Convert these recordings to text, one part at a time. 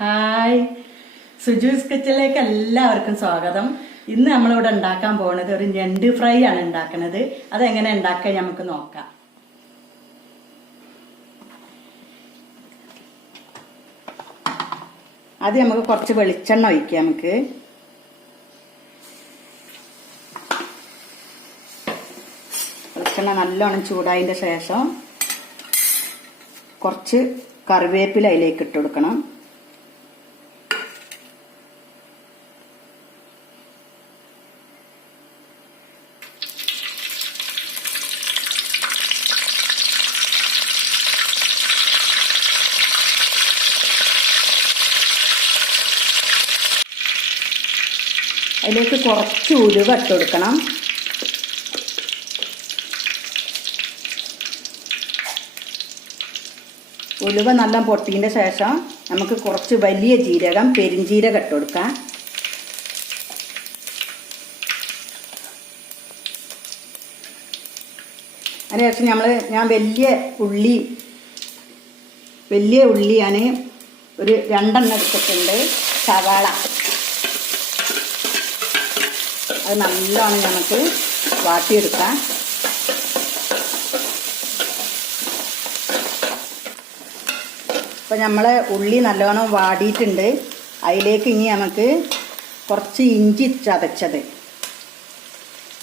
Hi, സുജൂസ് കിച്ചണിലേക്ക് എല്ലാവർക്കും സ്വാഗതം. ഇന്ന് നമ്മളിവിടെ ഉണ്ടാക്കാൻ പോകുന്നത് ഒരു ഞണ്ട് ഫ്രൈ ആണ് ഉണ്ടാക്കുന്നത്. അതെങ്ങനെ ഉണ്ടാക്കാൻ നമുക്ക് നോക്കാം. ആദ്യം നമുക്ക് കുറച്ച് വെളിച്ചെണ്ണ ഒഴിക്കാം. നമുക്ക് വെളിച്ചെണ്ണ നല്ലോണം ചൂടായതിന്റെ ശേഷം കുറച്ച് കറിവേപ്പില അതിലേക്ക് ഇട്ട് കൊടുക്കണം. അതിലേക്ക് കുറച്ച് ഉലുവ ഇട്ട് കൊടുക്കണം. ഉലുവ നല്ല പൊട്ടിയതിൻ്റെ ശേഷം നമുക്ക് കുറച്ച് വലിയ ജീരകം, പെരിഞ്ജീരകം ഇട്ട് കൊടുക്കാം. അതിനുശേഷം ഞാൻ വലിയ ഉള്ളി ഞാൻ ഒരു 2 എടുത്തിട്ടുണ്ട്. സവാള അത് നല്ലോണം നമുക്ക് വാട്ടിയെടുക്കാം. അപ്പോൾ നമ്മളെ ഉള്ളി നല്ലോണം വാടിയിട്ടുണ്ട്. അതിലേക്ക് ഇനി നമുക്ക് കുറച്ച് ഇഞ്ചി ചതച്ചത്,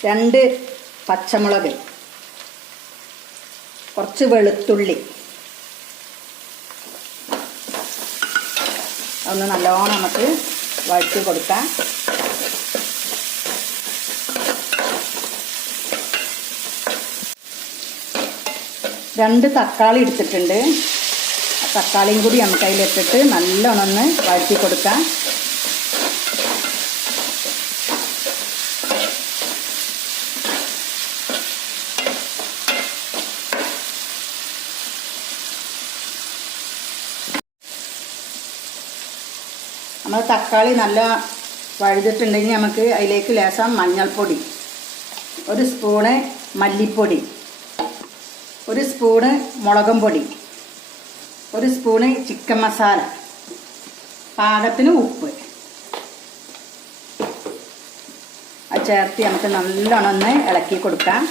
2 പച്ചമുളക്, കുറച്ച് വെളുത്തുള്ളി ഒന്ന് നല്ലോണം നമുക്ക് വഴറ്റി കൊടുക്കാം. രണ്ട് തക്കാളി എടുത്തിട്ടുണ്ട്. തക്കാളിയും കൂടി നമുക്ക് അതിലിട്ടിട്ട് നല്ലോണം ഒന്ന് വഴറ്റി കൊടുക്കാം. നമ്മൾ തക്കാളി നല്ല വഴുതിട്ടുണ്ടെങ്കിൽ നമുക്ക് അതിലേക്ക് ലേശം മഞ്ഞൾപ്പൊടി, 1 സ്പൂണ് മല്ലിപ്പൊടി, 1 സ്പൂണ് മുളകും പൊടി, 1 സ്പൂണ് ചിക്കൻ മസാല, പാകത്തിന് ഉപ്പ് അത് ചേർത്ത് നമുക്ക് നല്ലോണം ഒന്ന് ഇളക്കി കൊടുക്കാം.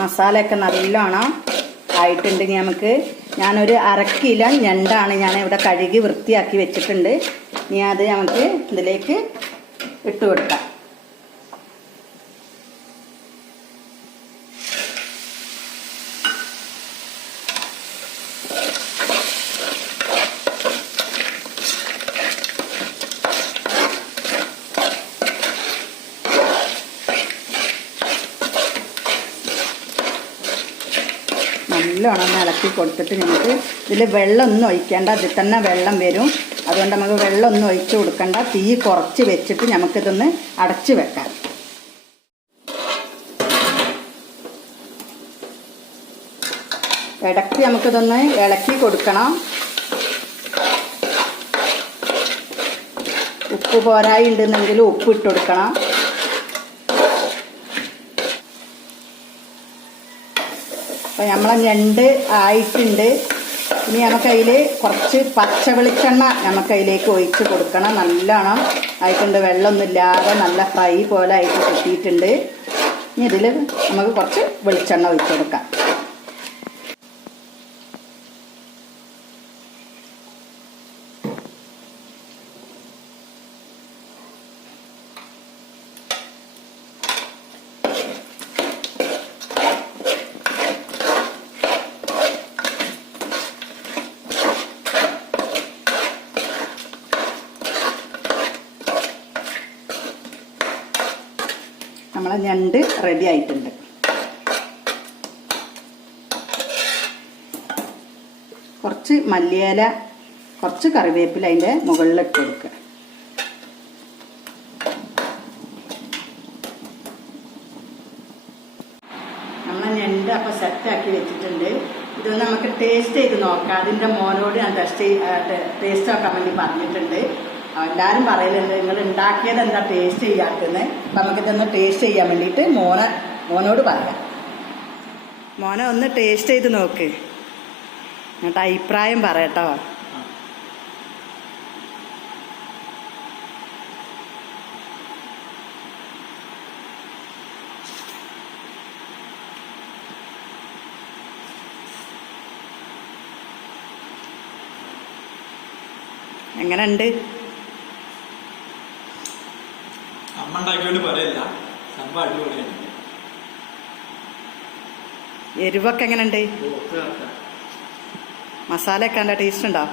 മസാലയൊക്കെ നല്ലോണം ആയിട്ടുണ്ടെങ്കിൽ ഞാനൊരു 1/2 കിലോ ഞണ്ടാണ് ഇവിടെ കഴുകി വൃത്തിയാക്കി വെച്ചിട്ടുണ്ട്. ഇനി അത് നമുക്ക് ഇതിലേക്ക് ഇട്ട് കൊടുക്കാം. നല്ലോണം ഇളക്കി കൊടുത്തിട്ട് നമുക്ക് ഇതിൽ വെള്ളമൊന്നും ഒഴിക്കേണ്ട, അതിൽ തന്നെ വെള്ളം വരും. അതുകൊണ്ട് നമുക്ക് വെള്ളമൊന്നും ഒഴിച്ചു കൊടുക്കണ്ട. തീ കുറച്ച് വെച്ചിട്ട് നമുക്കിതൊന്ന് അടച്ചു വെക്കാം. ഇടയ്ക്ക് നമുക്കിതൊന്ന് ഇളക്കി കൊടുക്കണം. ഉപ്പ് പോരായി ഉണ്ടെന്നെങ്കിൽ ഉപ്പ് ഇട്ട് കൊടുക്കണം. അപ്പോൾ നമ്മളെ ഞണ്ട് ആയിട്ടുണ്ട്. ഇനി നമുക്കതിൽ കുറച്ച് പച്ച വെളിച്ചെണ്ണ നമുക്കതിലേക്ക് ഒഴിച്ച് കൊടുക്കണം. നല്ലോണം ആയിട്ടുണ്ട്, വെള്ളമൊന്നും ഇല്ലാതെ നല്ല ഫ്രൈ പോലെ ആയിട്ട് കിട്ടിയിട്ടുണ്ട്. ഇനി ഇതിൽ നമുക്ക് കുറച്ച് വെളിച്ചെണ്ണ ഒഴിച്ച് കൊടുക്കാം. നമ്മളെ ഞണ്ട് റെഡി ആയിട്ടുണ്ട്. കുറച്ച് മല്ലിയില, കുറച്ച് കറിവേപ്പില അതിൻ്റെ മുകളിലിട്ട് കൊടുക്കുക. നമ്മളെ ഞണ്ട് അപ്പോൾ സെറ്റാക്കി വെച്ചിട്ടുണ്ട്. ഇതൊന്ന് നമുക്ക് ടേസ്റ്റ് ചെയ്ത് നോക്കാം. അതിൻ്റെ മോനോട് ഞാൻ ടേസ്റ്റ് നോക്കാൻ വേണ്ടി പറഞ്ഞിട്ടുണ്ട്. എല്ലാവരും പറയലുണ്ട് നിങ്ങൾ ഉണ്ടാക്കിയത് എന്താ ടേസ്റ്റ് ചെയ്യാക്കുന്നത്. അപ്പം നമുക്കിതൊന്ന് ടേസ്റ്റ് ചെയ്യാൻ വേണ്ടിയിട്ട് മോനോട് പറയാം. മോനെ ഒന്ന് ടേസ്റ്റ് ചെയ്ത് നോക്ക്, എന്നിട്ട് അഭിപ്രായം പറയട്ടോ. എങ്ങനെയുണ്ട്? അമ്മ ഉണ്ടാക്കിയോണ്ട് പറയില്ല, സംഭവം അടിപൊളിയാണ്. എരിവൊക്കെ എങ്ങനെയുണ്ട്? മസാല ഒക്കെ ടേസ്റ്റ് ഉണ്ടോ?